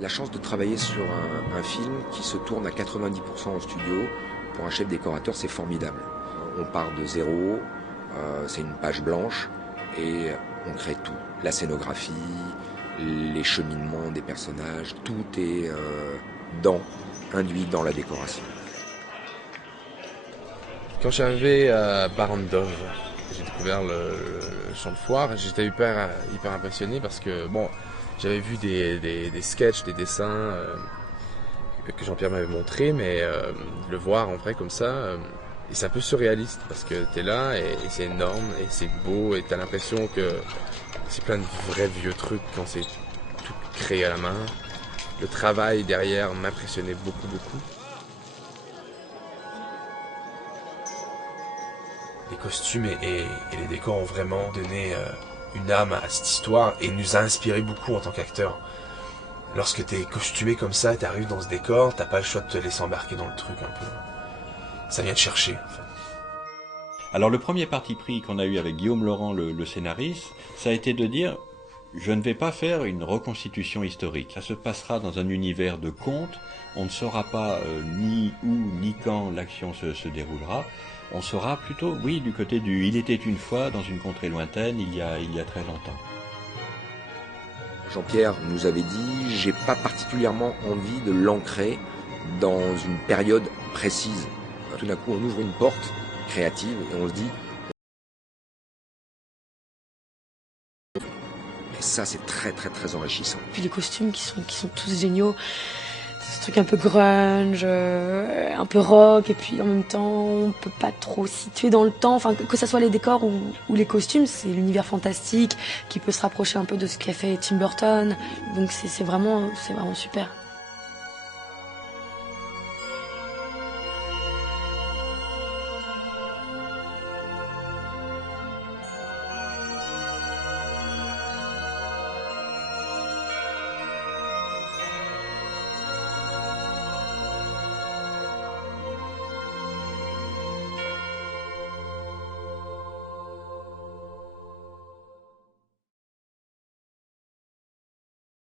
La chance de travailler sur un film qui se tourne à 90% en studio, pour un chef décorateur, c'est formidable. On part de zéro, c'est une page blanche et on crée tout. La scénographie, les cheminements des personnages, tout est induit dans la décoration. Quand je suis arrivé à Barrandov, j'ai découvert le champ de foire. J'étais hyper impressionné parce que bon, j'avais vu des sketchs, des dessins que Jean-Pierre m'avait montré, mais le voir en vrai comme ça, et c'est un peu surréaliste parce que t'es là et c'est énorme et c'est beau et t'as l'impression que c'est plein de vrais vieux trucs quand c'est tout créé à la main. Le travail derrière m'impressionnait beaucoup. Les costumes et les décors ont vraiment donné une âme à cette histoire et nous a inspiré beaucoup en tant qu'acteurs. Lorsque t'es costumé comme ça, t'arrives dans ce décor, t'as pas le choix de te laisser embarquer dans le truc un peu. Ça vient te chercher, en fait. Alors le premier parti pris qu'on a eu avec Guillaume Laurent, le scénariste, ça a été de dire je ne vais pas faire une reconstitution historique. Ça se passera dans un univers de contes. On ne saura pas ni où ni quand l'action se déroulera. On sera plutôt, oui, du côté du « il était une fois dans une contrée lointaine, il y a très longtemps ». Jean-Pierre nous avait dit, j'ai pas particulièrement envie de l'ancrer dans une période précise. Tout d'un coup, on ouvre une porte créative et on se dit, et ça, c'est très enrichissant. Puis les costumes qui sont tous géniaux. Ce truc un peu grunge, un peu rock, et puis en même temps, on peut pas trop situer dans le temps. Enfin, que ce soit les décors ou les costumes, c'est l'univers fantastique qui peut se rapprocher un peu de ce qu'a fait Tim Burton. Donc c'est vraiment super.